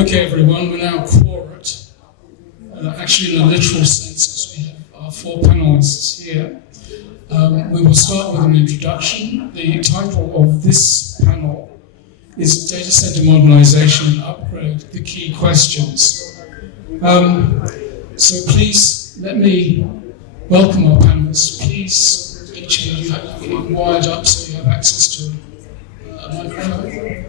Okay, everyone, we're now quorate. Actually, in a literal sense, as we have our four panelists here. We will start with an introduction. The title of this panel is Data Center Modernization and Upgrade, the Key Questions. So please, let me welcome our panelists. Please, each of you have to be wired up so you have access to a microphone.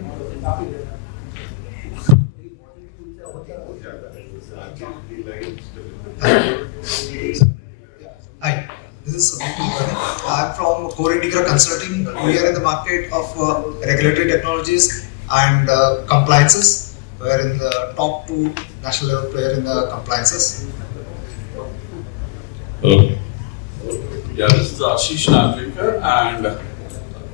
Hi, this is I'm from Core Integra Consulting. We are in the market of regulatory technologies and compliances. We are in the top 2 national level player in the compliances. Hello. Yeah, this is Ashish Nagvekar, and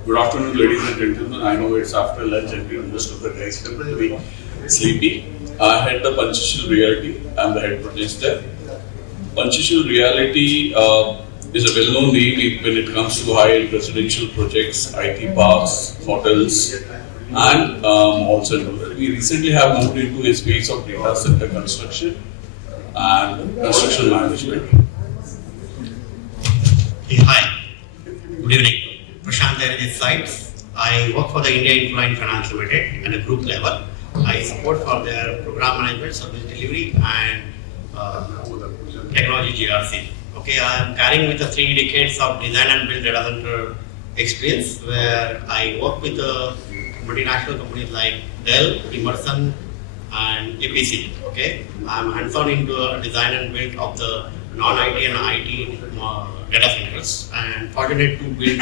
good afternoon, ladies and gentlemen. I know it's after lunch and we understood that guys are going to be sleepy. I head the Panchashil Realty. I'm the head project there. Panchashil Realty is a well-known name when it comes to high-end residential projects, IT parks, hotels, and malls and all that. We recently have moved into a space of data center construction and construction management. Hey, hi. Good evening. Prashant there is sites. I work for the India Influent Finance Limited at a group level. I support for their program management, service delivery, and technology GRC. Okay, I am carrying with the 3 decades of design and build data center experience, where I work with multinational companies like Dell, Emerson, and APC. Okay, I am hands-on into design and build of the non-IT and IT data centers, and fortunate to build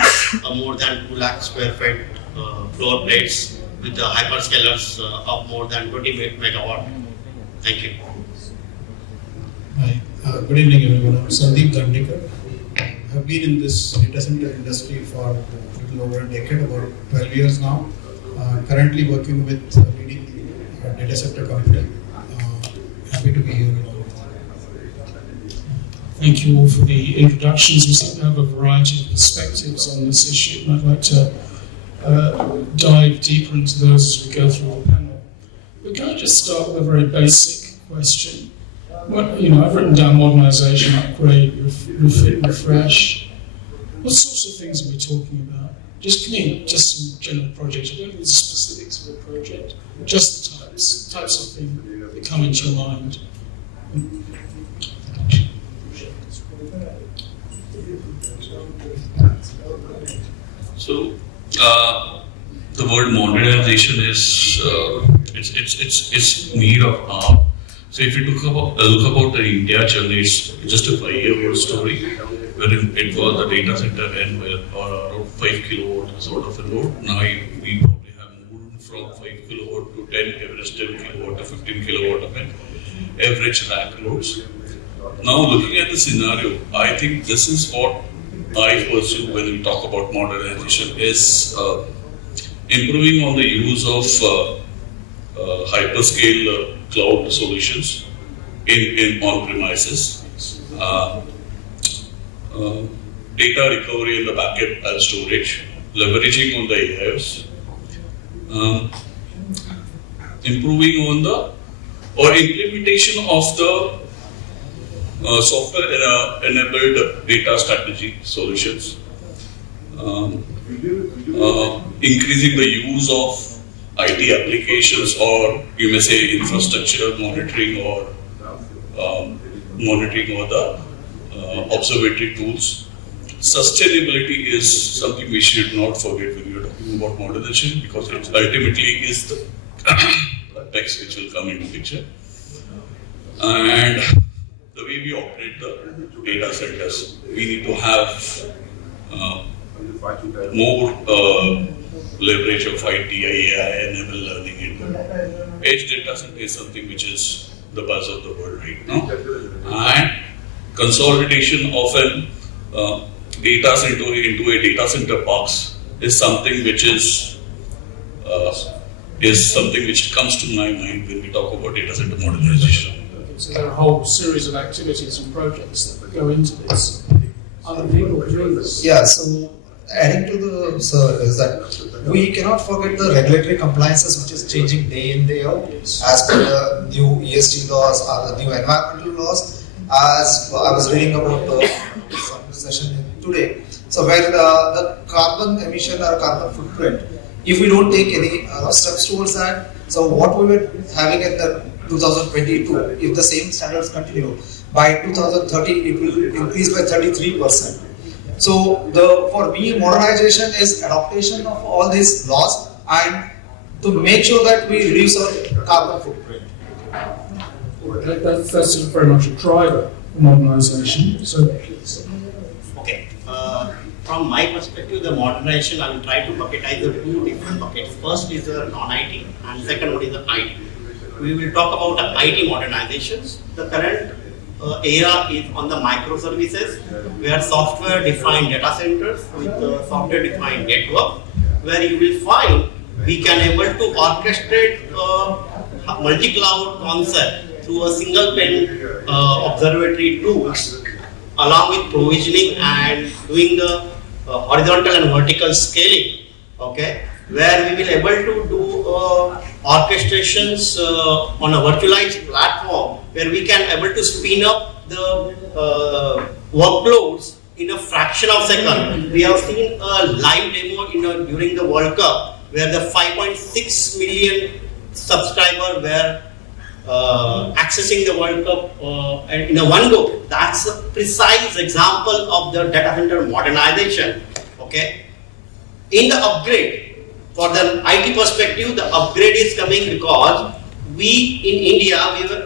more than 2 lakh square feet floor plates with the hyperscalers of more than 20 megawatt. Thank you. Hi, good evening everyone. I'm Sandeep Dandekar. I have been in this data center industry for a little over a decade, about 12 years now. Currently working with a leading data center company. Happy to be here along with you. Thank you all for the introductions. We seem to have a variety of perspectives on this issue, and I'd like to dive deeper into those as we go through the panel. But can I just start with a very basic question? I've written down modernisation, upgrade, refit, refresh. What sorts of things are we talking about? Just some general projects. I don't need the specifics of a project, just the types of things that come into your mind. So, the word modernization is it's need of now. So if you look about the India journey, it's just a 5-year-old story, wherein it was the data center and around 5 kilowatt sort of a load. Now we probably have moved from 5 kilowatt to 10, average 10 kilowatt to 15 kilowatt of an average rack loads. Now looking at the scenario, I think this is what I pursue when we talk about modernization is improving on the use of hyperscale cloud solutions in on-premises, data recovery in the backend and storage, leveraging on the AIs, improving on the implementation of the software-enabled data strategy solutions, increasing the use of IT applications, or you may say infrastructure monitoring, or monitoring of the observatory tools. Sustainability is something we should not forget when we are talking about modernization, because it ultimately is the text which will come into picture. And the way we operate the data centers, we need to have more leverage of IT, AI, and ML learning into edge data center is something which is the buzz of the world right now. And consolidation of an data center into a data center box is something which is something which comes to my mind when we talk about data center modernization. So there are a whole series of activities and projects that go into this. Other people, please. Yeah, so adding to the sir is that we cannot forget the regulatory compliances which is changing day in day out as per the new ESG laws or the new environmental laws. As I was reading about some session today, so where the carbon emission or carbon footprint, if we don't take any steps towards that, so what we were having in the 2022, if the same standards continue, by 2030 it will increase by 33%. So for me, modernization is adaptation of all these laws and to make sure that we reduce our carbon footprint. That's very much a driver for modernisation. So, Okay. From my perspective, the modernization, I will try to bucketize the two different buckets. First is the non-IT and second one is the IT. We will talk about the IT modernizations. The current era is on the microservices, where software-defined data centers with software-defined network, where you will find we can able to orchestrate a multi-cloud concept through a single pane observatory tools, along with provisioning and doing the horizontal and vertical scaling, okay, where we will able to do orchestrations on a virtualized platform, where we can able to spin up the workloads in a fraction of a second. We have seen a live demo during the World Cup, where the 5.6 million subscribers were accessing the World Cup in a one go. That's a precise example of the data center modernization. Okay, in the upgrade, for the IT perspective, the upgrade is coming because we in India,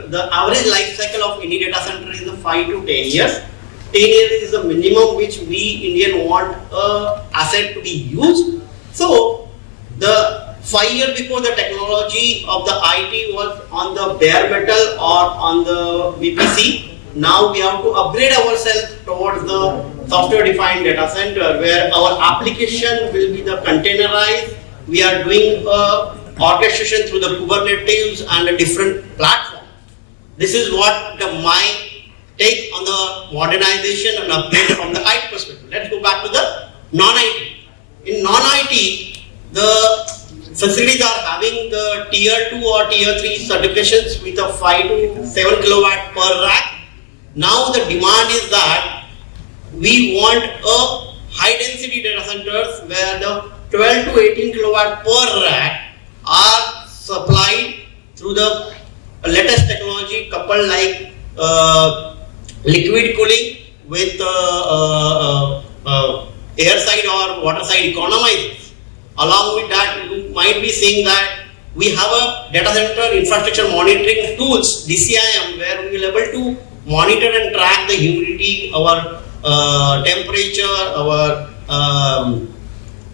the average life cycle of any data center is 5 to 10 years. 10 years is the minimum which we Indian want asset to be used. So the 5 years before, the technology of the IT was on the bare metal or on the VPC. Now we have to upgrade ourselves towards the software-defined data center, where our application will be the containerized. We are doing orchestration through the Kubernetes and a different platform. This is what my take on the modernization and upgrade from the IT perspective. Let's go back to the non-IT. In non-IT, the facilities are having the tier 2 or tier 3 certifications with a 5 to 7 kilowatt per rack. Now the demand is that we want a high density data centers where the 12 to 18 kilowatt per rack are supplied through the latest technology coupled like liquid cooling with air side or water side economizers. Along with that, you might be seeing that we have a data center infrastructure monitoring tools, DCIM, where we will able to monitor and track the humidity, our temperature, our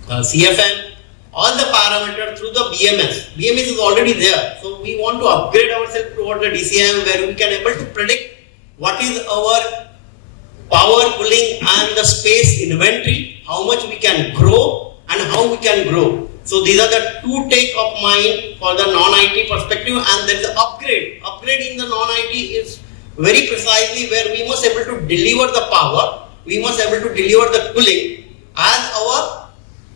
CFM, all the parameters through the BMS. BMS is already there. So we want to upgrade ourselves toward the DCIM, where we can able to predict what is our power pulling and the space inventory, how much we can grow and how we can grow. So these are the two take of mine for the non-IT perspective, and there is an upgrade. Upgrade in the non-IT is very precisely where we must able to deliver the power, we must able to deliver the cooling as our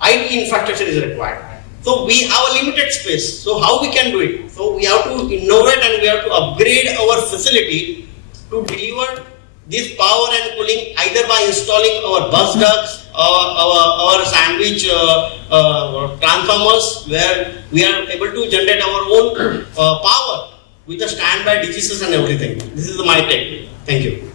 IT infrastructure is required. So we have a limited space. So how we can do it? So we have to innovate and we have to upgrade our facility to deliver this power and cooling either by installing our bus ducts, our sandwich transformers, where we are able to generate our own power with the standby DCs and everything. This is my take. Thank you.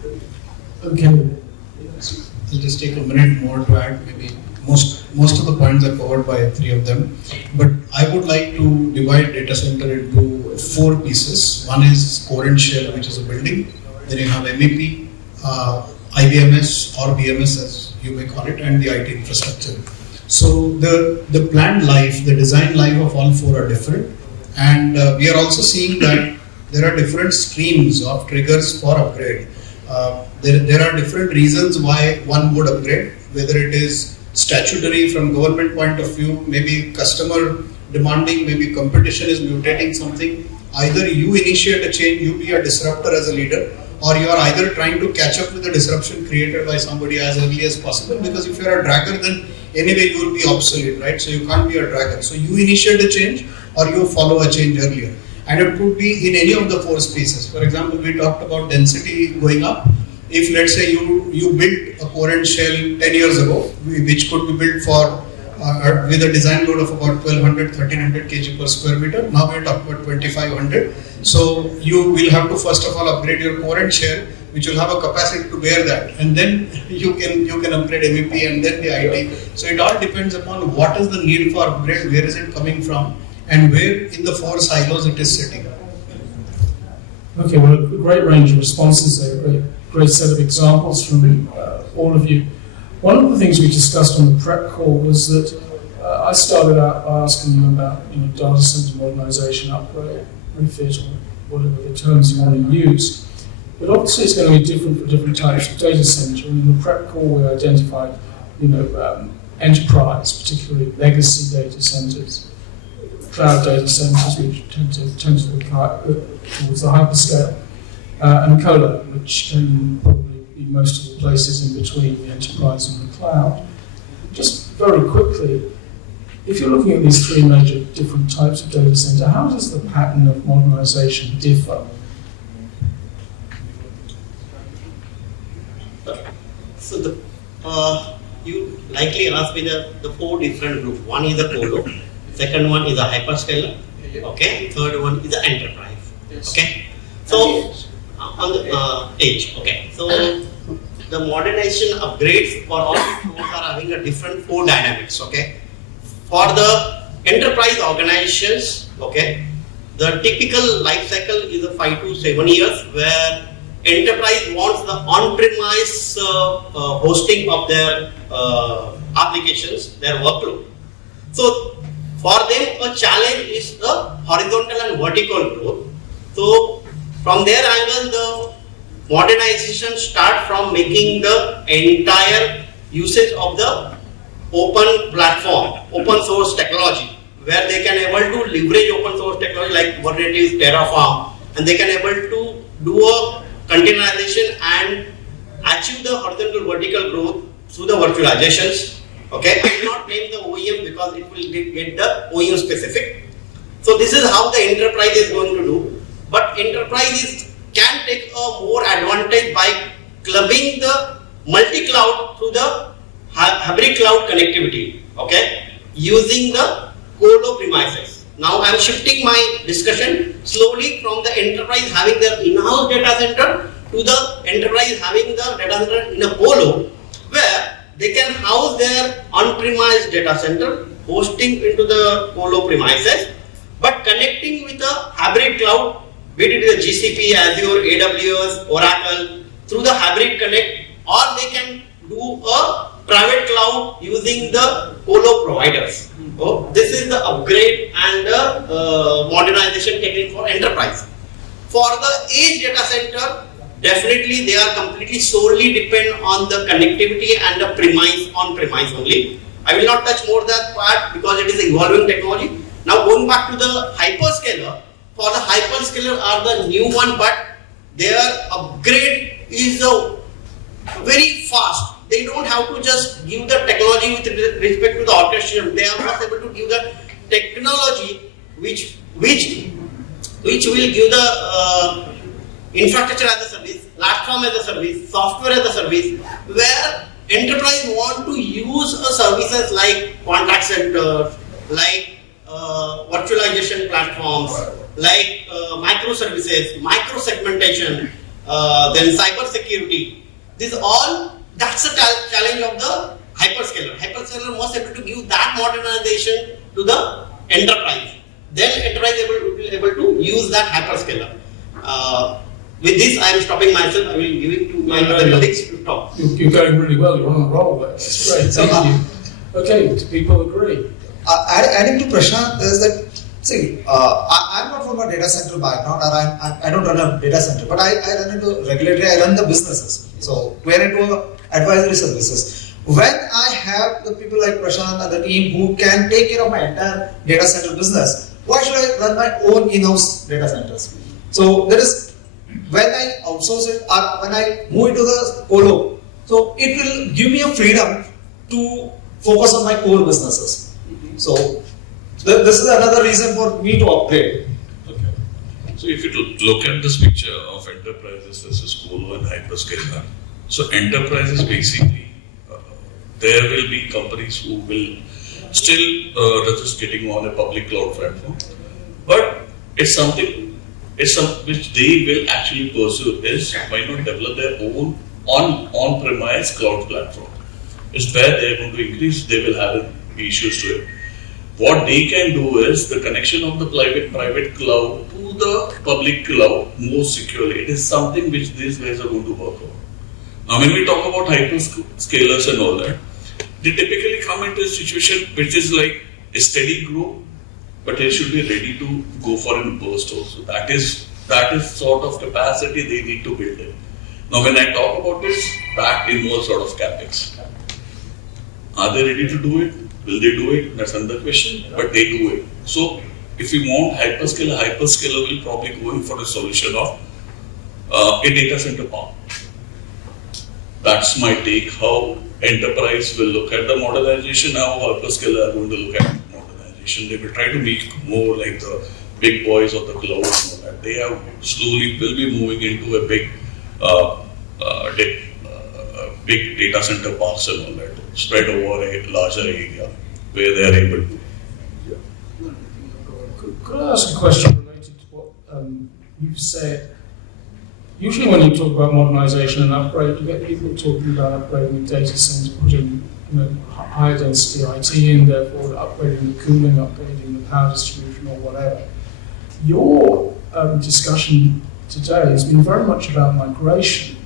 okay. I'll just take a minute more to add. Maybe most of the points are covered by three of them. But I would like to divide data center into 4 pieces. One is core and shell, which is a building. Then you have MEP, IBMS or BMS as you may call it, and the IT infrastructure. So the planned life, the design life of all 4 are different. And we are also seeing that there are different streams of triggers for upgrade. There are different reasons why one would upgrade, whether it is statutory from government point of view, maybe customer demanding, maybe competition is mutating something. Either you initiate a change, you be a disruptor as a leader, or you are either trying to catch up with the disruption created by somebody as early as possible, because if you are a dragger, then anyway you will be obsolete, right? So you can't be a dragon. So you initiate a change or you follow a change earlier. And it could be in any of the four spaces. For example, we talked about density going up. If let's say you built a coherent shell 10 years ago, which could be built for with a design load of about 1200-1300 kg per square meter. Now we are talking about 2500. So you will have to first of all upgrade your coherent shell, which will have a capacity to bear that, and then you can upgrade MEP and then the IT. So it all depends upon what is the need for upgrade, where is it coming from, and where in the four silos it is sitting. Okay, well, a great range of responses there, great set of examples from all of you. One of the things we discussed on the prep call was that I started out by asking you about data center modernization, upgrade, refit, or whatever the terms you want to use. But obviously it's going to be different for different types of data center. And in the prep call we identified, enterprise, particularly legacy data centers, cloud data centers, which tend to be towards the hyperscale, and colo, which can probably be most of the places in between the enterprise and the cloud. Just very quickly, if you're looking at these three major different types of data center, how does the pattern of modernization differ? So you likely asked me the four different groups. One is a colo, second one is a hyperscaler, okay, third one is an enterprise, okay. So on the edge, okay. So the modernization upgrades for all these floors are having a different four dynamics, okay. For the enterprise organizations, okay, the typical life cycle is a 5 to 7 years, where enterprise wants the on-premise hosting of their applications, their workload. So for them, a challenge is the horizontal and vertical growth. So from their angle, the modernization start from making the entire usage of the open platform, open source technology, where they can able to leverage open source technology like Kubernetes, Terraform, and they can able to do a containerization and achieve the horizontal vertical growth through the virtualizations. Okay, I will not name the OEM because it will get the OEM specific. So this is how the enterprise is going to do. But enterprises can take a more advantage by clubbing the multi-cloud through the hybrid cloud connectivity. Okay, using the colo premises. Now I am shifting my discussion slowly from the enterprise having their in-house data center to the enterprise having the data center in a colo, where they can house their on-premise data center, hosting into the colo premises, but connecting with the hybrid cloud, be it the GCP, Azure, AWS, Oracle, through the hybrid connect, or they can do a private cloud using the colo providers. So this is the upgrade and the modernization technique for enterprise. For the edge data center, definitely they are completely solely depend on the connectivity and the premise on premise only. I will not touch more that part because it is evolving technology. Now going back to the hyperscaler, for the hyperscaler are the new one, but their upgrade is very fast. They don't have to just give the technology with respect to the orchestration. They are not able to give the technology which will give the infrastructure as a service, platform as a service, software as a service, where enterprise want to use services like contact centers, like virtualization platforms, like microservices, micro segmentation, then cyber security. That's a challenge of the hyperscaler. Hyperscaler must able to give that modernization to the enterprise. Then enterprise will be able to use that hyperscaler. With this, I am stopping myself. I will give it to my other colleagues to talk. You're going really well. You're on a roll. That's great. Thank you. Okay, do people agree? Adding to Prashant is that, see, I'm not from a data center background, or I don't run a data center, but I run into regulatory, I run the businesses. So we're into advisory services. When I have the people like Prashant and the team who can take care of my entire data center business, why should I run my own in-house data centers? So there is, when I outsource it or when I move it to the colo, so it will give me a freedom to focus on my core businesses. So this is another reason for me to upgrade. Okay. So if you look at this picture of enterprises versus colo and hyperscaler, so enterprises basically, there will be companies who will still resist getting on a public cloud platform, but it's something which they will actually pursue is why not develop their own on-premise cloud platform. It's where they're going to increase, they will have issues to it. What they can do is the connection of the private cloud to the public cloud more securely. It is something which these guys are going to work on. Now, when we talk about hyperscalers and all that, they typically come into a situation which is like a steady growth, but they should be ready to go for a burst also. That is sort of capacity they need to build in. Now, when I talk about this, that involves sort of capex. Are they ready to do it? Will they do it? That's another question, but they do it. So, if we want hyperscaler will probably go in for a solution of a data center park. That's my take how enterprise will look at the modernization, how hyperscaler are going to look at modernization. They will try to make more like the big boys of the cloud and all that. They have slowly will be moving into a big data center parks and all that, spread over a larger area where they are able to. Could I ask a question related to what you've said? Usually when you talk about modernisation and upgrade, you get people talking about upgrading the data centre, putting higher density IT in, therefore upgrading the cooling, upgrading the power distribution or whatever. Your discussion today has been very much about migration.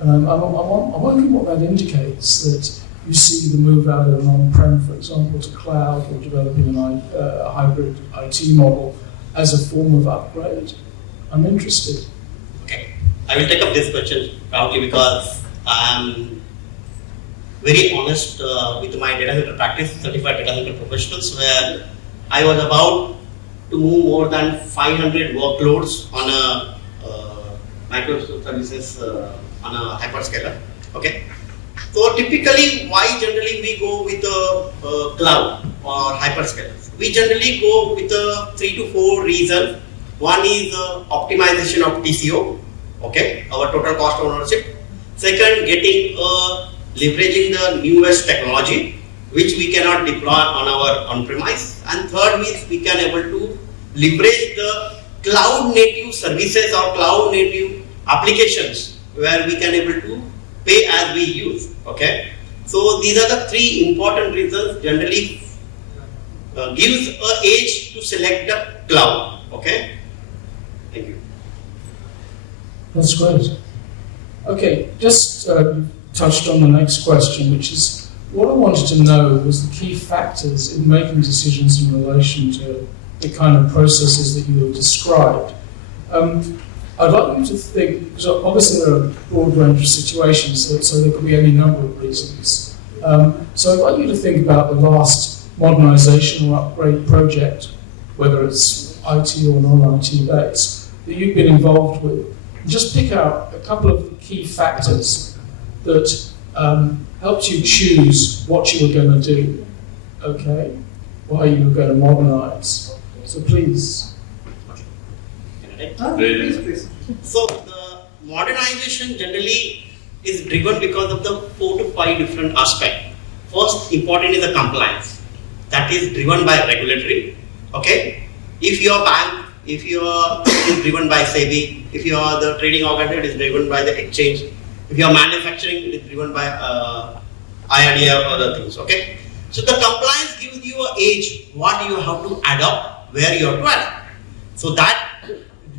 I'm wondering what that indicates, that you see the move out of an on-prem, for example, to cloud, or developing a hybrid IT model as a form of upgrade. I'm interested. Okay, I will take up this question proudly because I am very honest with my data center practice, certified data center professionals, where I was about to move more than 500 workloads on a microservices on a hyperscaler. Okay, so typically, why generally we go with the cloud or hyperscalers? We generally go with 3 to 4 reasons. One is optimization of TCO, okay, our total cost of ownership. Second, leveraging the newest technology, which we cannot deploy on our on-premise. And third is we can able to leverage the cloud native services or cloud native applications where we can able to pay as we use, okay. So these are the 3 important reasons generally gives a edge to select the cloud, okay. Thank you. That's great. Okay, just touched on the next question, which is what I wanted to know was the key factors in making decisions in relation to the kind of processes that you have described. I'd like you to think, because obviously there are a broad range of situations, so there could be any number of reasons. So I'd like you to think about the last modernisation or upgrade project, whether it's IT or non-IT based, that you've been involved with. Just pick out a couple of key factors that helped you choose what you were going to do, okay, why you were going to modernise. So please. Please. So the modernization generally is driven because of the 4 to 5 different aspects. First important is the compliance. That is driven by regulatory. Okay. If your bank, if your is driven by SEBI, if you are the trading organization, it is driven by the exchange. If you are manufacturing, it is driven by IRDA or other things. Okay. So the compliance gives you an edge what you have to adopt, where you have to adopt. So that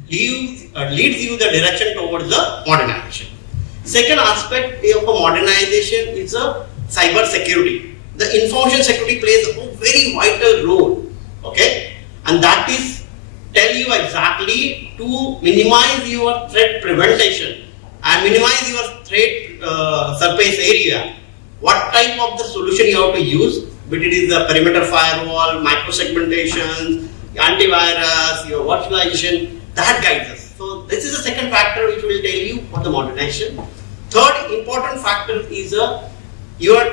leads you the direction towards the modernization. Second aspect of a modernization is a cyber security. The information security plays a very vital role, okay, and that is tell you exactly to minimize your threat prevention and minimize your threat surface area. What type of the solution you have to use, but it is the perimeter firewall, micro-segmentation, antivirus, your virtualization, that guides us. So this is the second factor which will tell you what the modernization. Third important factor is your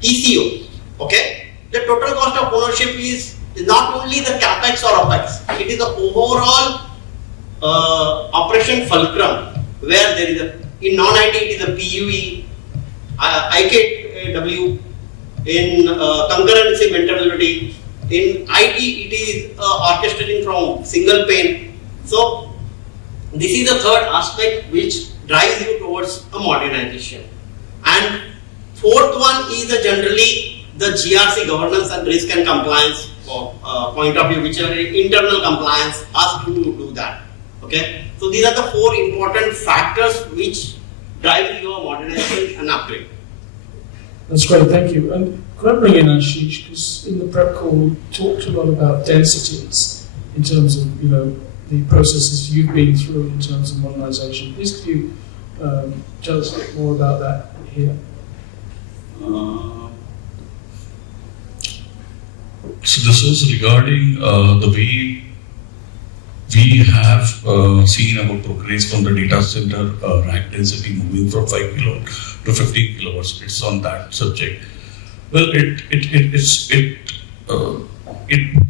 TCO. Okay, the total cost of ownership is not only the capex or opex, it is the overall operation fulcrum where there is a, in non-IT it is a PUE, IKW, in concurrency maintainability, in IT it is orchestrating from single pane. So this is the third aspect which drives you towards a modernization. And fourth one is generally the GRC, governance and risk and compliance point of view, which are internal compliance asks you to do that. Okay, so these are the four important factors which drive your modernization and upgrade. That's great, thank you. And could I bring in Ashish, because in the prep call we talked a lot about densities in terms of, the processes you've been through in terms of modernisation. Please could you tell us a bit more about that here? So this is regarding the way we have seen our progress from the data center rack density moving from 5 kilowatt to 15 kilowatts. It's on that subject. Well, it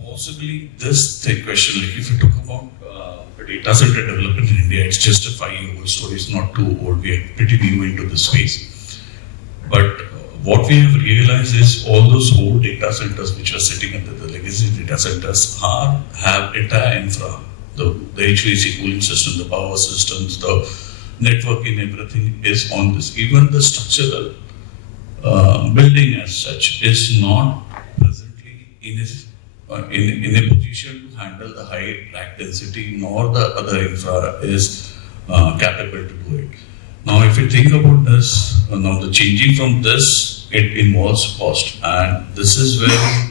possibly this thing question, like if you talk about data center development in India, it's just a 5-year-old story. It's not too old. We are pretty new into this space. But what we have realized is all those old data centers which are sitting under the legacy data centers have entire infra, the HVAC cooling system, the power systems, the networking, everything is on this. Even the structural building as such is not presently in a position to handle the high rack density, nor the other infra is capable to do it. Now, if you think about this, now the changing from this, it involves cost, and this is where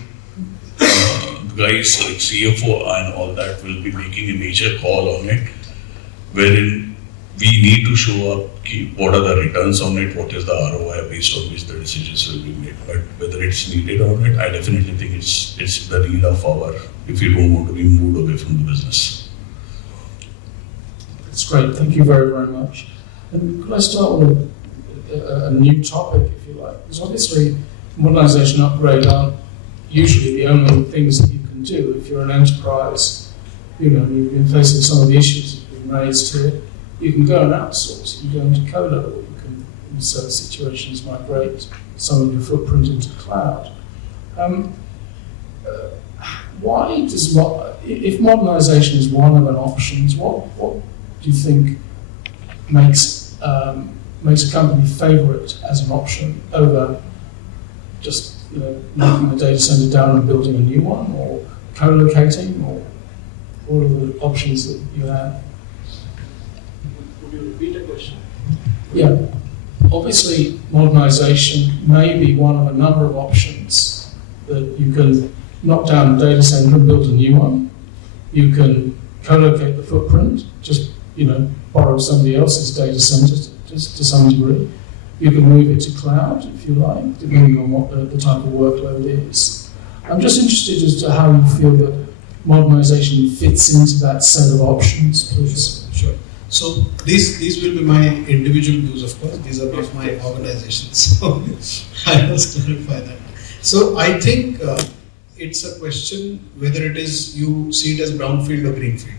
guys like CFO and all that will be making a major call on it, wherein we need to show up what are the returns on it, what is the ROI based on which the decisions will be made. But whether it's needed or not, I definitely think it's the need of our, if you don't want to be moved away from the business. That's great, thank you very, very much. And could I start with a new topic, if you like? Because obviously, modernisation upgrade aren't usually the only things that you can do. If you're an enterprise, you've been facing some of the issues that have been raised here, you can go and outsource, you can go into colo, or you can, in certain situations, migrate some of your footprint into cloud. Why does, if modernisation is one of an options, what do you think makes a company favour it as an option over just knocking the data centre down and building a new one, or co-locating, or all of the options that you have? Would you repeat the question? Yeah. Obviously, modernisation may be one of a number of options that you can knock down the data centre and build a new one. You can co-locate the footprint, just borrow somebody else's data centre just to some degree. You can move it to cloud, if you like, depending on what the type of workload is. I'm just interested as to how you feel that modernisation fits into that set of options, please. Sure. So these will be my individual views, of course. These are not my organizations. So I must clarify that. So I think it's a question whether it is you see it as brownfield or greenfield,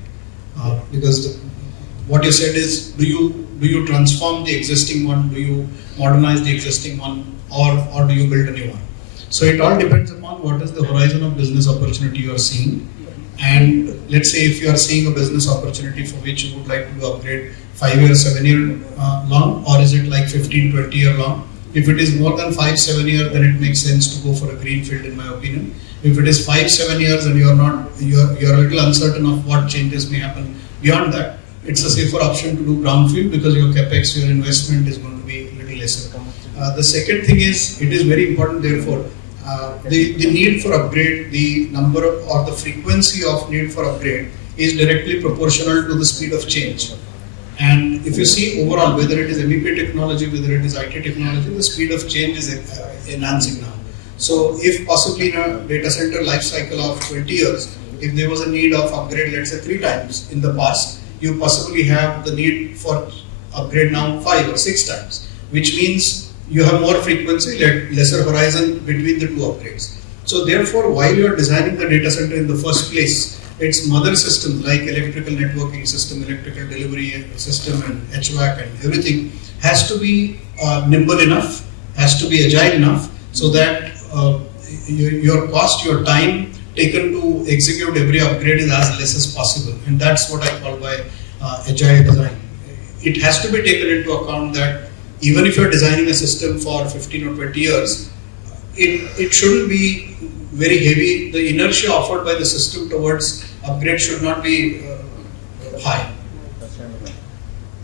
because what you said is, do you transform the existing one, do you modernize the existing one, or do you build a new one? So it all depends upon what is the horizon of business opportunity you are seeing. And let's say if you are seeing a business opportunity for which you would like to do upgrade 5 year, 7 year long, or is it like 15, 20 year long? If it is more than 5, 7 years, then it makes sense to go for a greenfield, in my opinion. If it is 5, 7 years and you're a little uncertain of what changes may happen beyond that, it's a safer option to do brownfield because your capex, your investment is going to be a little lesser. The second thing is, it is very important, therefore, the need for upgrade, the number or the frequency of need for upgrade is directly proportional to the speed of change. And if you see overall, whether it is MEP technology, whether it is IT technology, the speed of change is enhancing now. So if possibly in a data center life cycle of 20 years, if there was a need of upgrade, let's say 3 times in the past, you possibly have the need for upgrade now 5 or 6 times, which means you have more frequency, lesser horizon between the two upgrades. So therefore, while you are designing the data center in the first place, its mother systems like electrical networking system, electrical delivery system, and HVAC and everything has to be nimble enough, has to be agile enough, so that your cost, your time taken to execute every upgrade is as less as possible. And that's what I call by agile design. It has to be taken into account that even if you're designing a system for 15 or 20 years, it shouldn't be very heavy. The inertia offered by the system towards upgrade should not be high.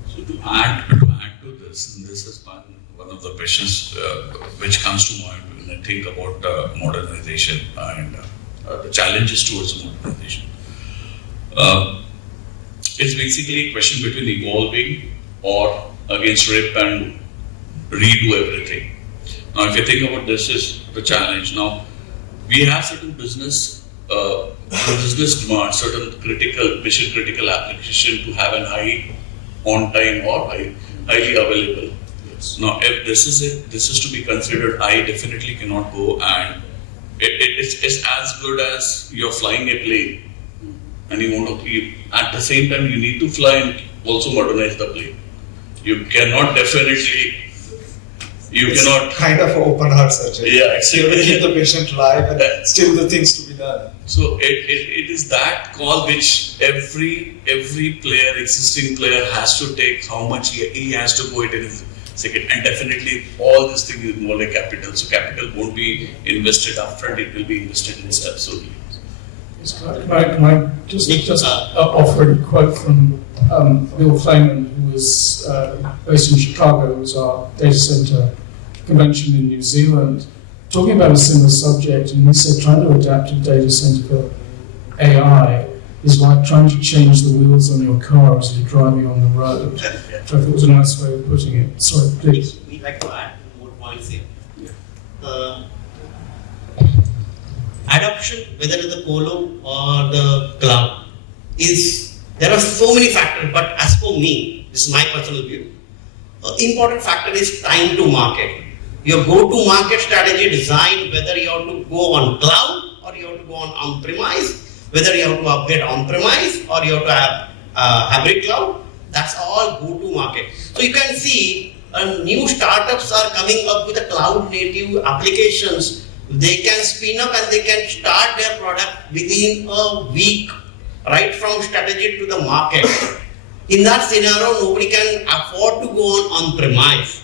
So to add to this, and this is one of the questions which comes to mind when I think about modernization and the challenges towards modernization. It's basically a question between evolving or against rip and redo everything. Now, if you think about this is the challenge. Now, we have certain business demands, certain mission critical application to have an high on time or highly available. Yes. Now, if this is to be considered, I definitely cannot go and it's as good as you're flying a plane and at the same time you need to fly and also modernize the plane. You cannot Kind of open heart surgery. Yeah, exactly. You have to keep the patient alive and still the things to be done. So it is that call which every existing player has to take, how much he has to go it in his second, and definitely all this thing is more like capital. So capital won't be invested upfront; it will be invested in steps only. Yes, can I just offer a quote from Bill Flayman, who was based in Chicago, who was our data center convention in New Zealand, talking about a similar subject, and he said trying to adapt a data center for AI is like trying to change the wheels on your car as you're driving on the road. Which I thought was a nice way of putting it. Sorry, please. We'd like to add more points here. Adoption, whether it's the colo or the cloud, there are so many factors, but as for me, this is my personal view, important factor is time to market. Your go-to-market strategy design, whether you have to go on cloud or you have to go on premise, whether you have to upgrade on-premise or you have to have hybrid cloud, that's all go-to-market. So you can see new startups are coming up with the cloud-native applications. They can spin up and they can start their product within a week, right from strategy to the market. In that scenario, nobody can afford to go on-premise.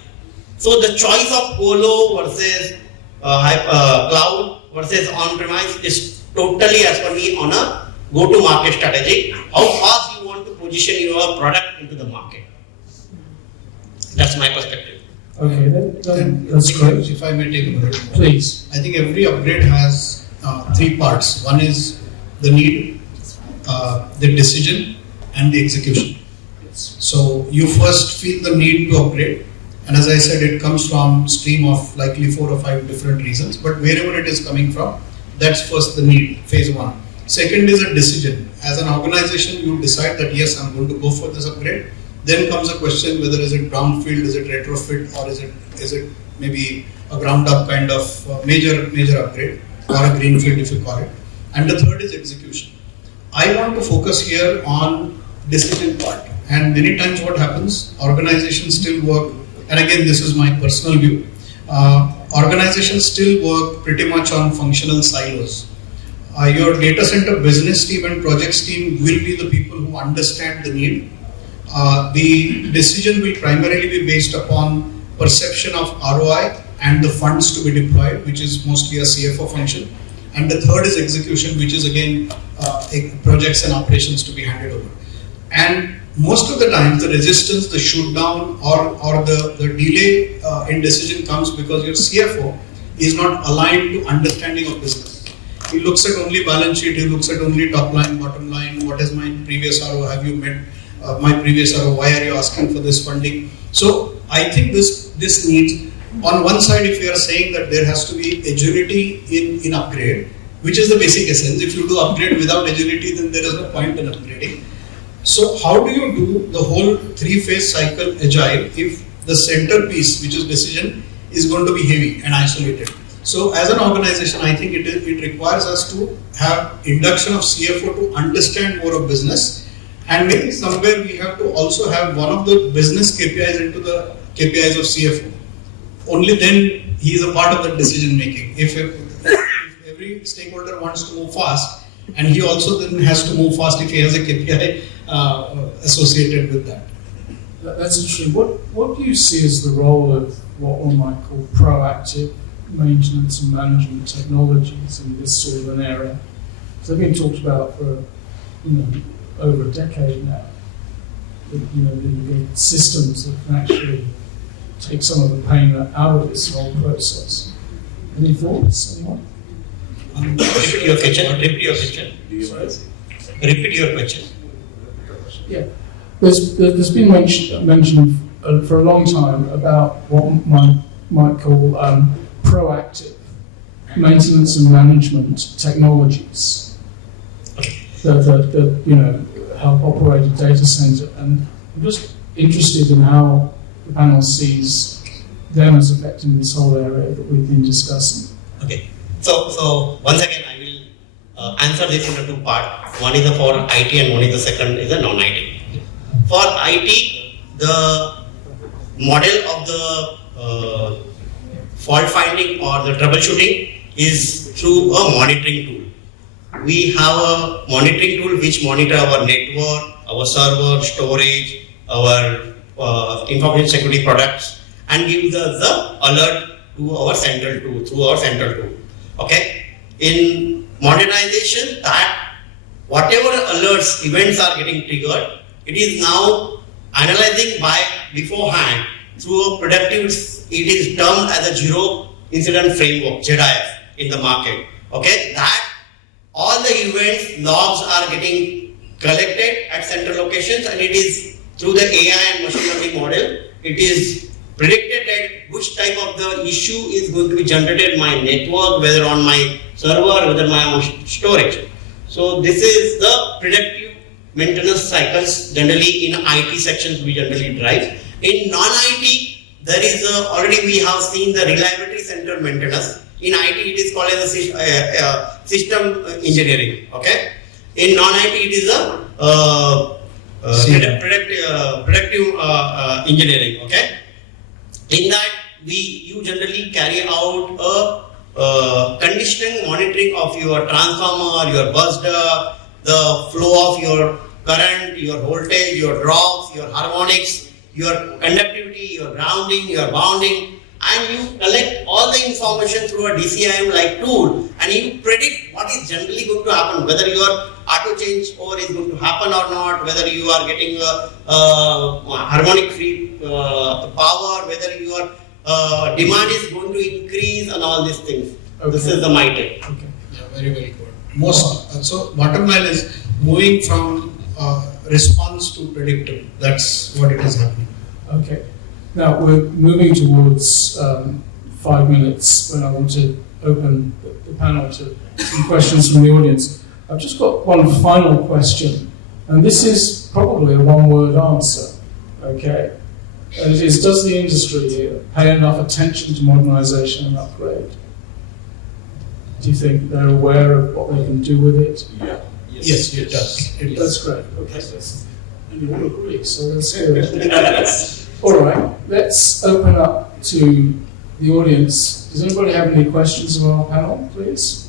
So the choice of colo versus cloud versus on-premise is totally, as per me, on a go-to-market strategy. How fast you want to position your product into the market. That's my perspective. Okay, that's great. If I may take a minute. Please. I think every upgrade has three parts. One is the need, the decision, and the execution. So you first feel the need to upgrade, and as I said, it comes from stream of likely 4 or 5 different reasons, but wherever it is coming from, that's first the need, phase one. Second is a decision. As an organization, you decide that yes, I'm going to go for this upgrade. Then comes a question whether is it brownfield, is it retrofit, or is it maybe a ground up kind of major upgrade, or a greenfield if you call it. And the third is execution. I want to focus here on decision part. And many times what happens, organizations still work, and again this is my personal view, organizations still work pretty much on functional silos. Your data center business team and projects team will be the people who understand the need. The decision will primarily be based upon perception of ROI and the funds to be deployed, which is mostly a CFO function. And the third is execution, which is again projects and operations to be handed over. And most of the time, the resistance, the shoot down, or the delay in decision comes because your CFO is not aligned to understanding of business. He looks at only balance sheet, he looks at only top line, bottom line, what is my previous ROI, have you met my previous ROI, why are you asking for this funding? So I think this needs, on one side, if you are saying that there has to be agility in upgrade, which is the basic essence. If you do upgrade without agility, then there is no point in upgrading. So how do you do the whole 3-phase cycle agile if the centerpiece, which is decision, is going to be heavy and isolated. So as an organization, I think it requires us to have induction of CFO to understand more of business, and maybe somewhere we have to also have one of the business KPIs into the KPIs of CFO. Only then he is a part of the decision making. If every stakeholder wants to move fast, and he also then has to move fast if he has a KPI associated with that. That's interesting. What do you see as the role of what one might call proactive maintenance and management technologies in this sort of an area? Because they've been talked about for over a decade now. The systems that can actually take some of the pain out of this whole process. Any thoughts, anyone? Repeat your question. Repeat your question. Yeah. There's been mention for a long time about what one might call proactive maintenance and management technologies that help operate a data center. And I'm just interested in how the panel sees them as affecting this whole area that we've been discussing. Okay. So once again, I will answer this into two parts. One is for IT and one is the second is the non-IT. For IT, the model of the fault finding or the troubleshooting is through a monitoring tool. We have a monitoring tool which monitor our network, our server, storage, our information security products, and gives us the alert to our central tool, through our central tool. Okay? In modernization, that whatever alerts, events are getting triggered, it is now analyzing by beforehand through a predictive, it is termed as a zero incident framework, ZIF, in the market. Okay? That all the events, logs are getting collected at central locations, and it is through the AI and machine learning model, it is predicted that which type of the issue is going to be generated in my network, whether on my server, whether my storage. So this is the predictive maintenance cycles generally in IT sections we generally drive. In non-IT, there is already we have seen the reliability center maintenance. In IT, it is called as a system engineering. Okay. In non-IT, it is a predictive engineering. Okay. In that, you generally carry out a conditioning monitoring of your transformer, your bus duct, the flow of your current, your voltage, your drops, your harmonics, your conductivity, your grounding, your bounding, and you collect all the information through a DCIM like tool, and you predict what is generally going to happen, whether your auto change over is going to happen or not, whether you are getting harmonic free power, whether your demand is going to increase, and all these things. Okay. This is the my take. Okay. Yeah, very, very good. So bottom line is moving from response to predictive. That's what it is happening. Okay. Now we're moving towards 5 minutes when I want to open the panel to some questions from the audience. I've just got one final question, and this is probably a one-word answer. Okay. And it is, does the industry pay enough attention to modernization and upgrade? Do you think they're aware of what they can do with it? Yeah. Yes, it does. It That's does. great. Okay. And you all agree, so let's hear it. All right, let's open up to the audience. Does anybody have any questions of our panel, please?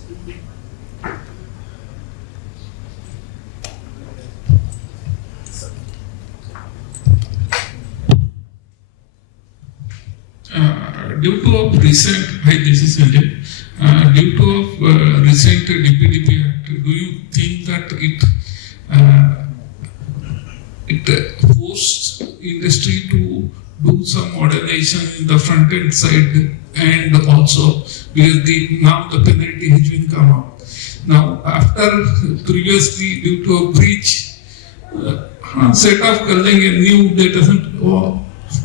Due to of recent, hi, this is Sanjay. Due to of recent DPDP Act, do you think that it forced industry to do some modernization in the front end side, and also because now the penalty has been come up. Now after previously due to a breach, set up calling a new data center,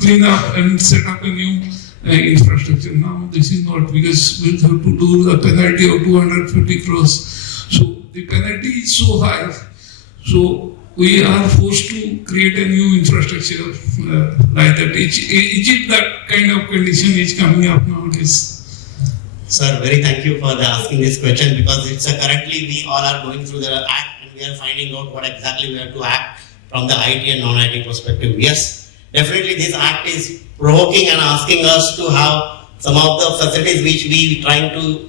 clean up and set up a new infrastructure. Now this is not, because we'll have to do the penalty of 250 crores. So the penalty is so high. So we are forced to create a new infrastructure like that. Is it that kind of condition is coming up nowadays? Sir, very thank you for asking this question, because it's currently we all are going through the act and we are finding out what exactly we have to act from the IT and non-IT perspective. Yes, definitely this act is provoking and asking us to have some of the facilities which we trying to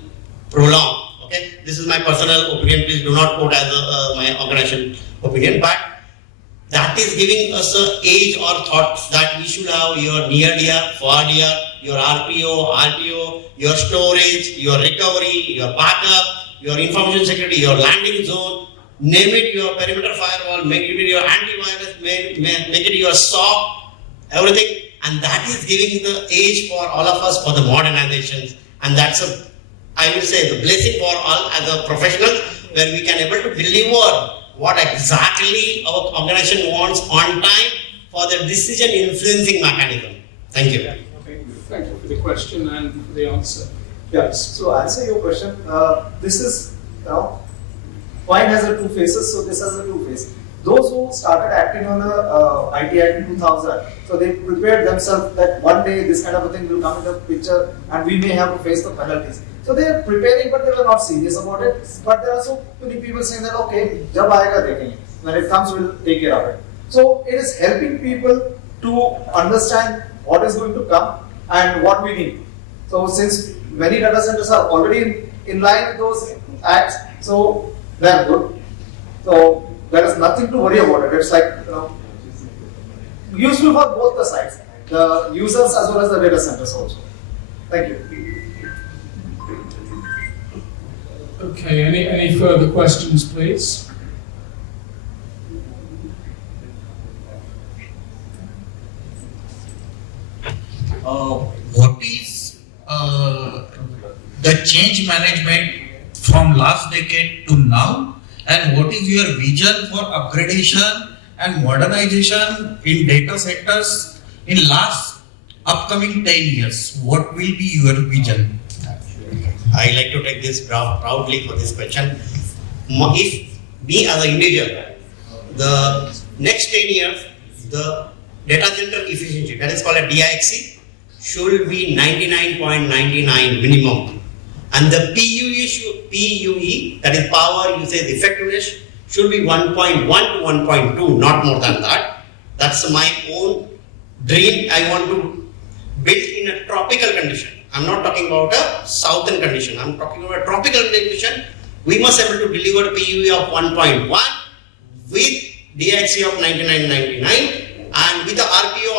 prolong. Okay, this is my personal opinion. Please do not quote as my organization opinion, but that is giving us a age or thoughts that we should have your near DR, far DR, your RPO, RTO, your storage, your recovery, your backup, your information security, your landing zone, name it your perimeter firewall, make it your antivirus, make it your SOC, everything. And that is giving the age for all of us for the modernizations. And that's I will say, the blessing for all as a professional, where we can able to deliver what exactly our organization wants on time for the decision influencing mechanism. Thank you. Okay, thank you for the question and for the answer. Yes. So answer your question. This is, coin has a two faces, so this has a two face. Those who started acting on the IT Act in 2000, so they prepared themselves that one day this kind of a thing will come into the picture and we may have to face the penalties. So they are preparing, but they were not serious about it. But there are so many people saying that, okay, jab aayega dekhenge. When it comes, we'll take care of it. So it is helping people to understand what is going to come and what we need. So since many data centers are already in line with those acts, so they are good. So there is nothing to worry about it. It's like, useful for both the sides, the users as well as the data centers also. Thank you. Okay, any further questions, please? What is the change management from last decade to now, and what is your vision for upgradation and modernization in data centers in last upcoming 10 years? What will be your vision? I like to take this proudly for this question. If me as an individual, the next 10 years, the data center efficiency, that is called a DIXC, should be 99.99 minimum. And the PUE, that is power usage effectiveness, should be 1.1 to 1.2, not more than that. That's my own dream. I want to build in a tropical condition. I'm not talking about a southern condition. I'm talking about a tropical condition. We must be able to deliver PUE of 1.1 with DXC of 99.99 and with the RTO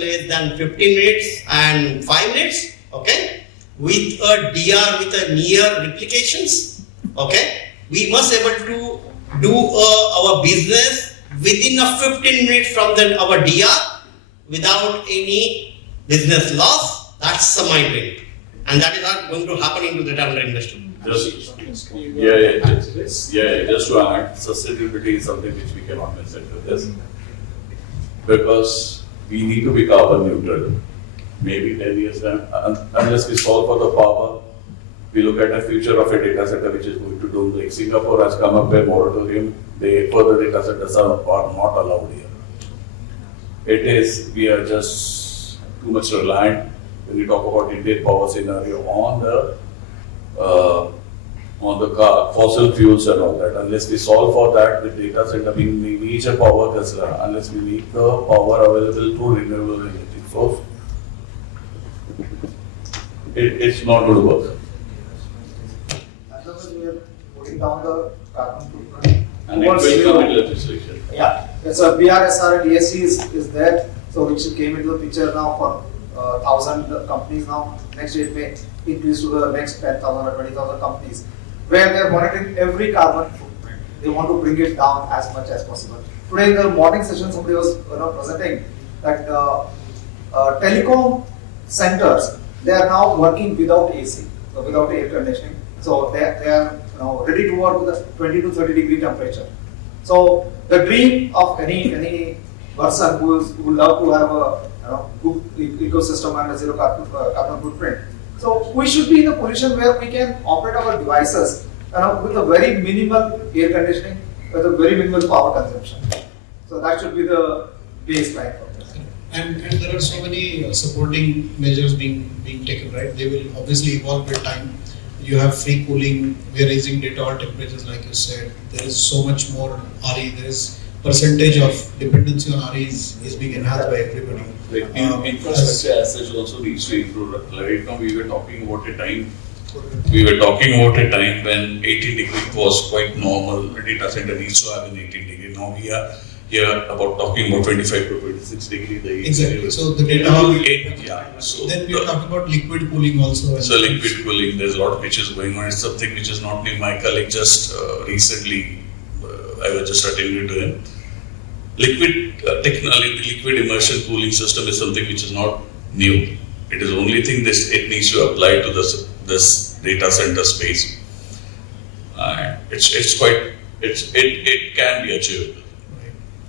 less than 15 minutes and 5 minutes. Okay, with a DR with a near replications. Okay, we must be able to do our business within a 15 minutes from our DR without any business loss. That's my dream, and that is not going to happen into the data industry. Just to add, sustainability is something which we cannot miss into this, because we need to be carbon neutral. Maybe 10 years time, unless we solve for the power, we look at the future of a data center which is going to do, like Singapore has come up with a moratorium, further data centers are not allowed here. We are just too much reliant when we talk about Indian power scenario on the fossil fuels and all that. Unless we solve for that, the data center being major power concern, unless we make the power available through renewable energy source, it's not going to work. Otherwise, we are putting down the carbon footprint. And it will come in legislation. Yeah, so BRSR and ESG is there, so which came into the picture now for 1,000 companies now. Next year it may increase to the next 10,000 or 20,000 companies, where they are monitoring every carbon footprint. They want to bring it down as much as possible. Today in the morning session, somebody was presenting that telecom centers, they are now working without AC, so without air conditioning. So they are ready to work with a 20 to 30 degree temperature. So the dream of any person who would love to have a good ecosystem and a zero carbon footprint. So we should be in a position where we can operate our devices with a very minimal air conditioning, with a very minimal power consumption. So that should be the baseline for this. And there are so many supporting measures being taken, right? They will obviously evolve with time. You have free cooling, we are raising data all temperatures like you said. There is so much more RE, there is percentage of dependency on RE is being enhanced by everybody. Like infrastructure as such also needs to improve. Right now we were talking about a time when 18 degree was quite normal. A data center needs to have an 18 degree. Now we are here about talking about 25 to 26 degree. Exactly. So the data. So then we are talking about liquid cooling also. So liquid cooling, there's a lot of pitches going on. It's something which is not new. My colleague just recently, I was just attending to him. Liquid immersion cooling system is something which is not new. It is only thing it needs to apply to this data center space. It can be achieved.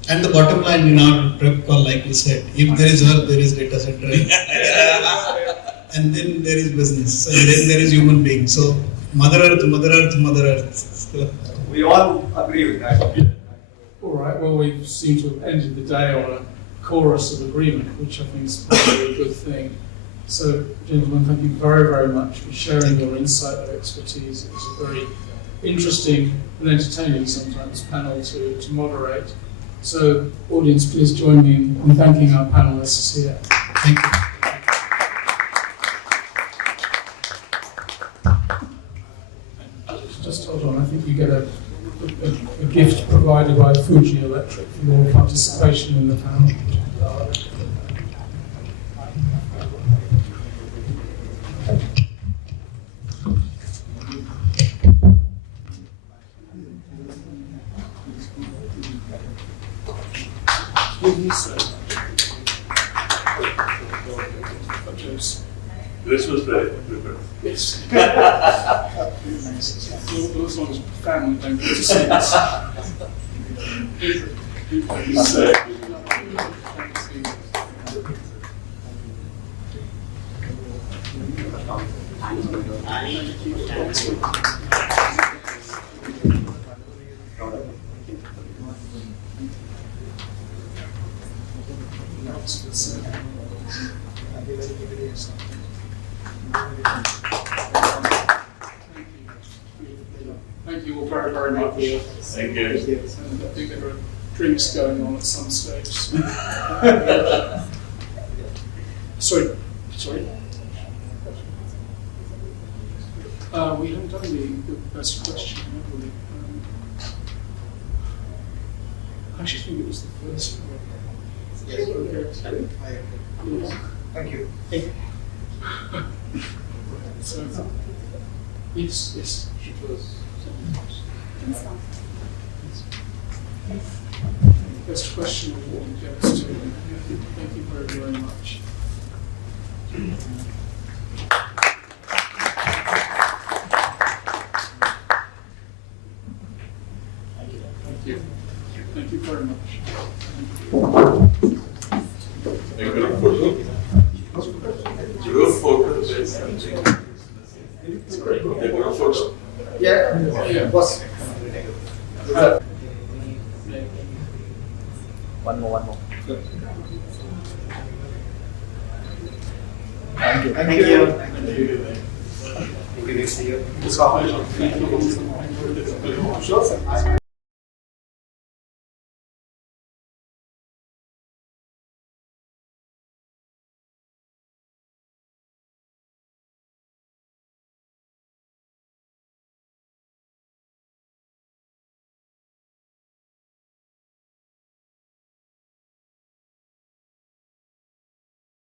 And the bottom line in our prep call, like we said, if there is earth, there is data center. And then there is business, and then there is human being. So Mother Earth, Mother Earth, Mother Earth. We all agree with that. All right, well, we seem to have ended the day on a chorus of agreement, which I think is probably a good thing. So, gentlemen, thank you very, very much for sharing your insight and expertise. It was a very interesting and entertaining sometimes panel to moderate. So, audience, please join me in thanking our panelists here. Thank you. Just hold on, I think you get a gift provided by Fuji Electric for your participation in the panel. This was very prepared. Yes. As long as family don't get to see this. Thank you all very, very much. Thank you. And I think there are drinks going on at some stage. Sorry. We haven't done the best question, have we? I actually think it was the first one. Yes. Okay. Yes. Thank you. So, yes. Best question of what we get us to. Thank you very, very much. Thank you. Thank you very much. Group photo. It's great. Group photo. Yeah. Boss. One more. Thank you. Thank you. Thank you. Sure, sir.